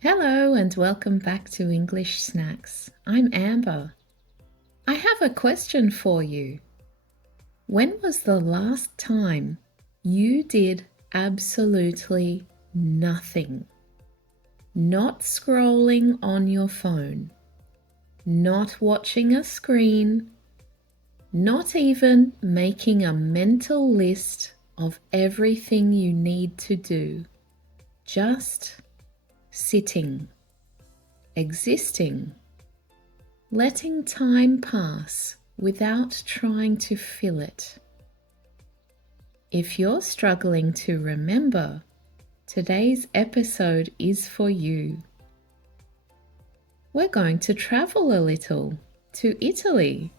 Hello and welcome back to English Snacks. I'm Amber. I have a question for you. When was the last time you did absolutely nothing? Not scrolling on your phone, not watching a screen, not even making a mental list of everything you need to do. Just sitting, existing, letting time pass without trying to fill it. If you're struggling to remember, today's episode is for you. We're going to travel a little to Italy.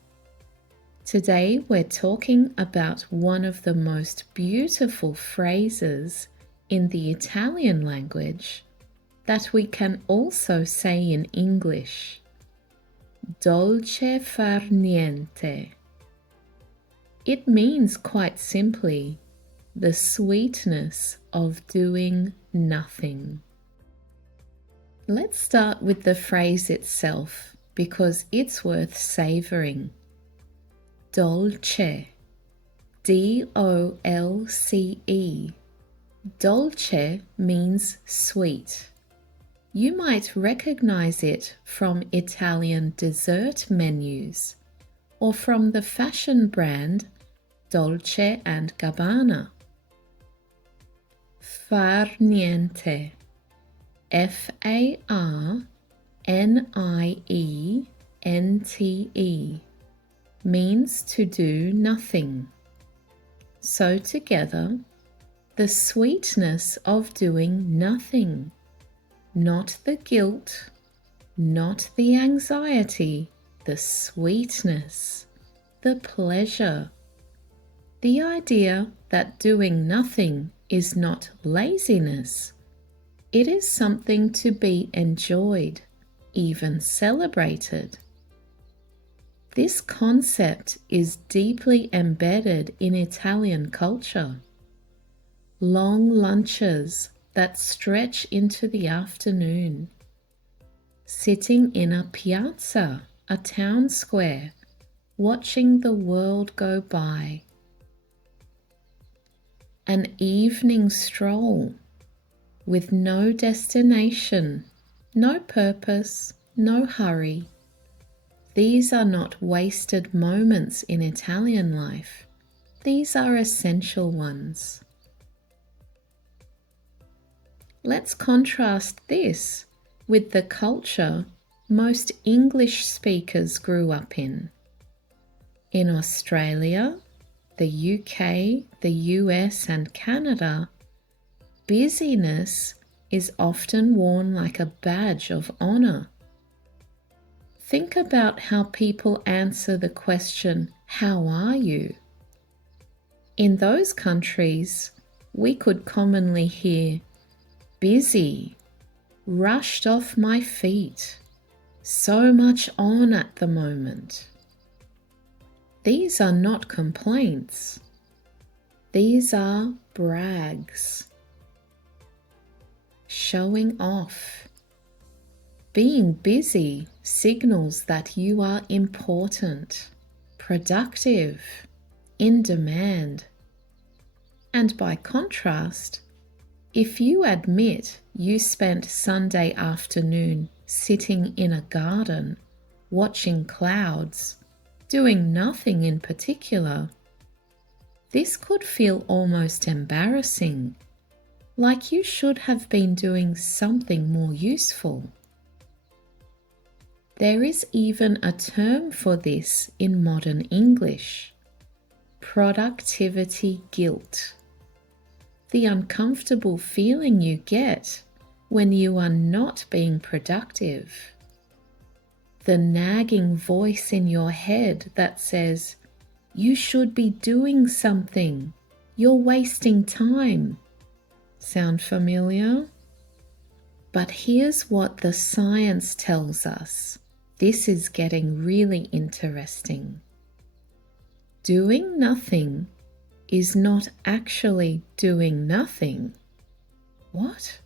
Today we're talking about one of the most beautiful phrases in the Italian language that we can also say in English. Dolce far niente. It means quite simply the sweetness of doing nothing. Let's start with the phrase itself because it's worth savoring. Dolce. D-O-L-C-E. Dolce means sweet. You might recognize it from Italian dessert menus or from the fashion brand Dolce & Gabbana. Far niente. F-A-R-N-I-E-N-T-E means to do nothing. So together, the sweetness of doing nothing. Not the guilt, not the anxiety, the sweetness, the pleasure. The idea that doing nothing is not laziness. It is something to be enjoyed, even celebrated. This concept is deeply embedded in Italian culture. Long lunches that stretch into the afternoon, sitting in a piazza, a town square, watching the world go by. An evening stroll with no destination, no purpose, no hurry. These are not wasted moments in Italian life. These are essential ones. Let's contrast this with the culture most English speakers grew up in. In Australia, the UK, the US and Canada, busyness is often worn like a badge of honor. Think about how people answer the question, "How are you?" In those countries, we could commonly hear, "Busy, rushed off my feet, so much on at the moment." These are not complaints. These are brags. Showing off. Being busy signals that you are important, productive, in demand. And by contrast, if you admit you spent Sunday afternoon sitting in a garden, watching clouds, doing nothing in particular, this could feel almost embarrassing, like you should have been doing something more useful. There is even a term for this in modern English: productivity guilt. The uncomfortable feeling you get when you are not being productive. The nagging voice in your head that says, "You should be doing something. You're wasting time." Sound familiar? But here's what the science tells us. This is getting really interesting. Doing nothing is not actually doing nothing. What?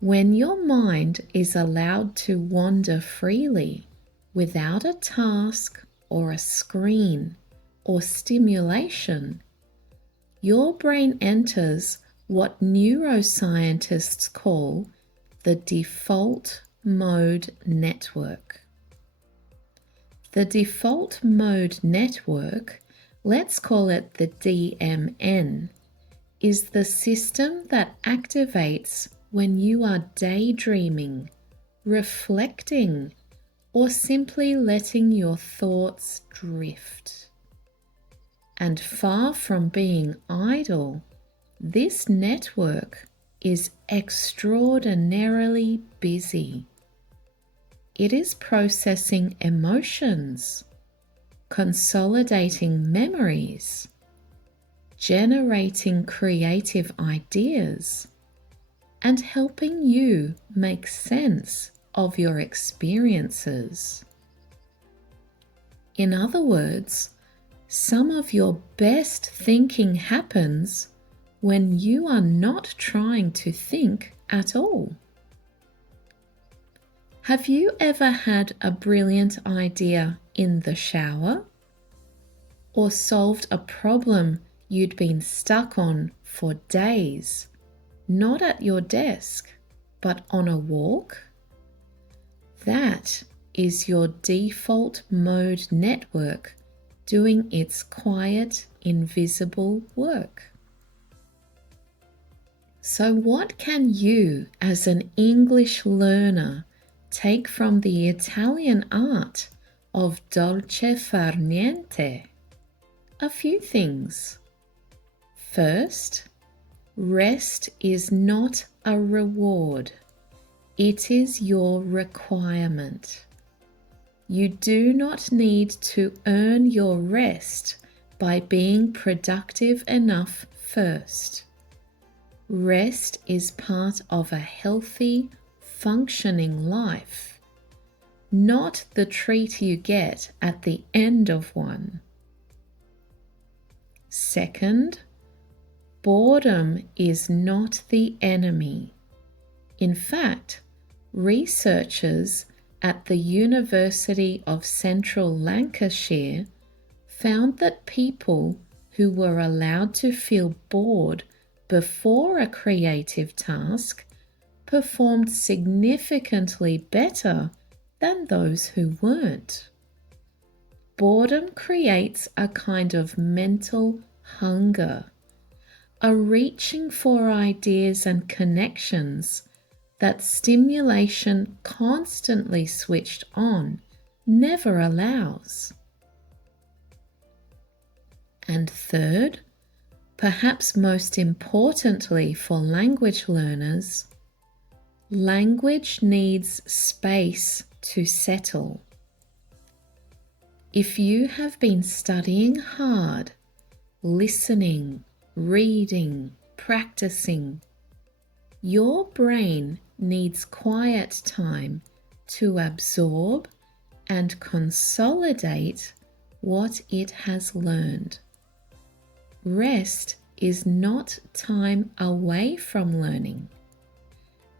When your mind is allowed to wander freely without a task or a screen or stimulation, your brain enters what neuroscientists call the default mode network. The default mode network, let's call it the DMN, is the system that activates when you are daydreaming, reflecting, or simply letting your thoughts drift. And far from being idle, this network is extraordinarily busy. It is processing emotions, consolidating memories, generating creative ideas, and helping you make sense of your experiences. In other words, some of your best thinking happens when you are not trying to think at all. Have you ever had a brilliant idea in the shower? Or solved a problem you'd been stuck on for days, not at your desk, but on a walk? That is your default mode network doing its quiet, invisible work. So what can you, as an English learner, take from the Italian art of Dolce far niente? A few things. First, rest is not a reward. It is your requirement. You do not need to earn your rest by being productive enough first. Rest is part of a healthy, functioning life, not the treat you get at the end of one. Second, boredom is not the enemy. In fact, researchers at the University of Central Lancashire found that people who were allowed to feel bored before a creative task performed significantly better than those who weren't. Boredom creates a kind of mental hunger, a reaching for ideas and connections that stimulation constantly switched on never allows. And third, perhaps most importantly for language learners, language needs space to settle. If you have been studying hard, listening, reading, practicing, your brain needs quiet time to absorb and consolidate what it has learned. Rest is not time away from learning.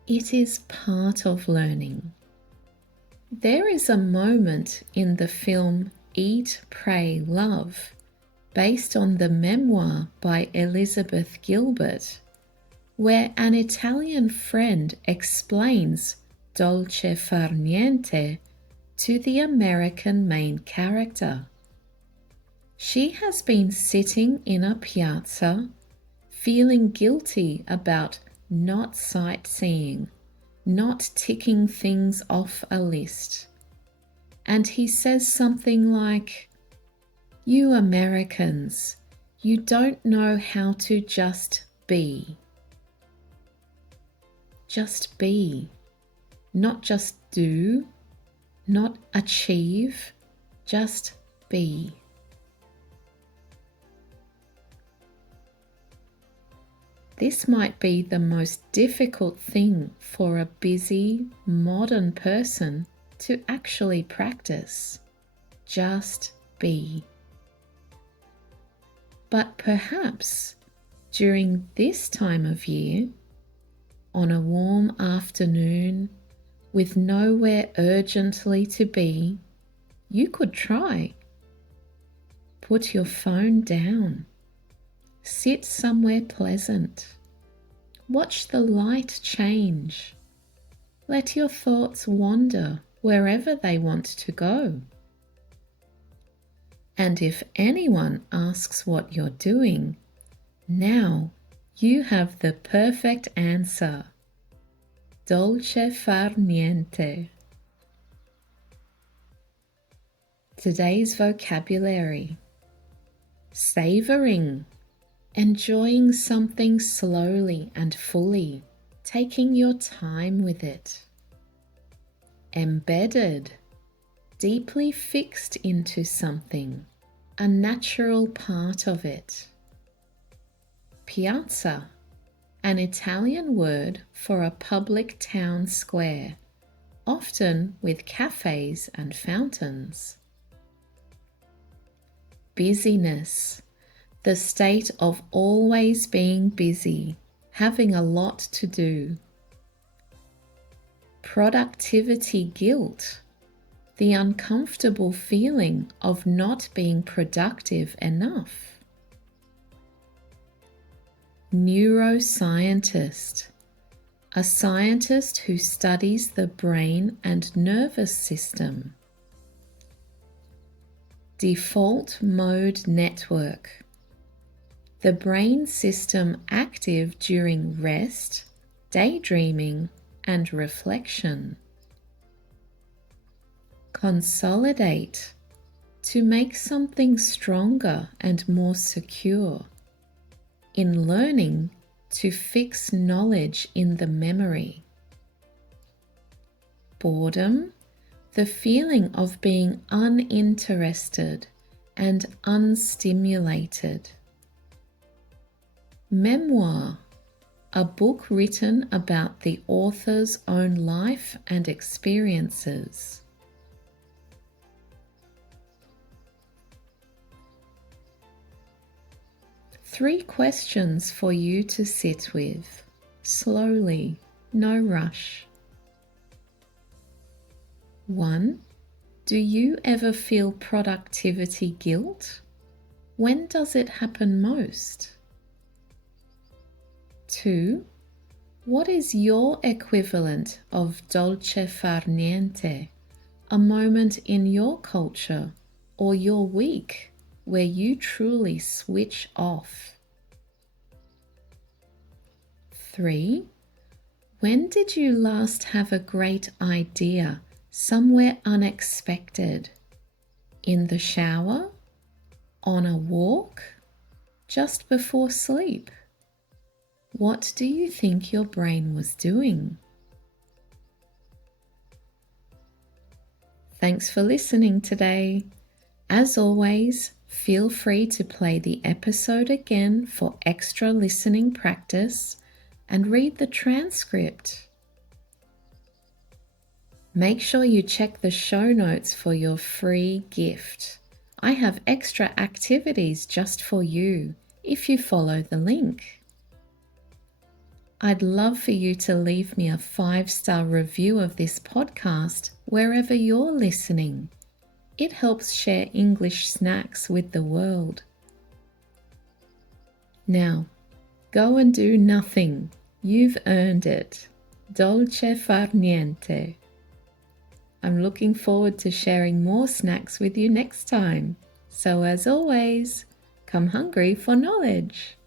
It is part of learning. There is a moment in the film Eat, Pray, Love, based on the memoir by Elizabeth Gilbert, where an Italian friend explains Dolce far niente to the American main character. She has been sitting in a piazza, feeling guilty about not sightseeing, not ticking things off a list. And he says something like, "You Americans, you don't know how to just be." Just be, not just do, not achieve, just be. This might be the most difficult thing for a busy, modern person to actually practice. Just be. But perhaps during this time of year, on a warm afternoon with nowhere urgently to be, you could try. Put your phone down. Sit somewhere pleasant. Watch the light change. Let your thoughts wander wherever they want to go. And if anyone asks what you're doing, now you have the perfect answer. Dolce far niente. Today's vocabulary: savoring, enjoying something slowly and fully, taking your time with it. Embedded, deeply fixed into something, a natural part of it. Piazza, an Italian word for a public town square, often with cafes and fountains. Busyness, the state of always being busy, having a lot to do. Productivity guilt, the uncomfortable feeling of not being productive enough. Neuroscientist, a scientist who studies the brain and nervous system. Default mode network, the brain system active during rest, daydreaming, and reflection. Consolidate, to make something stronger and more secure. In learning, to fix knowledge in the memory. Boredom, the feeling of being uninterested and unstimulated. Memoir, a book written about the author's own life and experiences. Three questions for you to sit with, slowly, no rush. 1. Do you ever feel productivity guilt? When does it happen most? 2. What is your equivalent of dolce far niente, a moment in your culture or your week where you truly switch off? 3. When did you last have a great idea somewhere unexpected? In the shower? On a walk? Just before sleep? What do you think your brain was doing? Thanks for listening today. As always, feel free to play the episode again for extra listening practice and read the transcript. Make sure you check the show notes for your free gift. I have extra activities just for you if you follow the link. I'd love for you to leave me a 5-star review of this podcast wherever you're listening. It helps share English snacks with the world. Now, go and do nothing. You've earned it. Dolce far niente. I'm looking forward to sharing more snacks with you next time. So as always, come hungry for knowledge.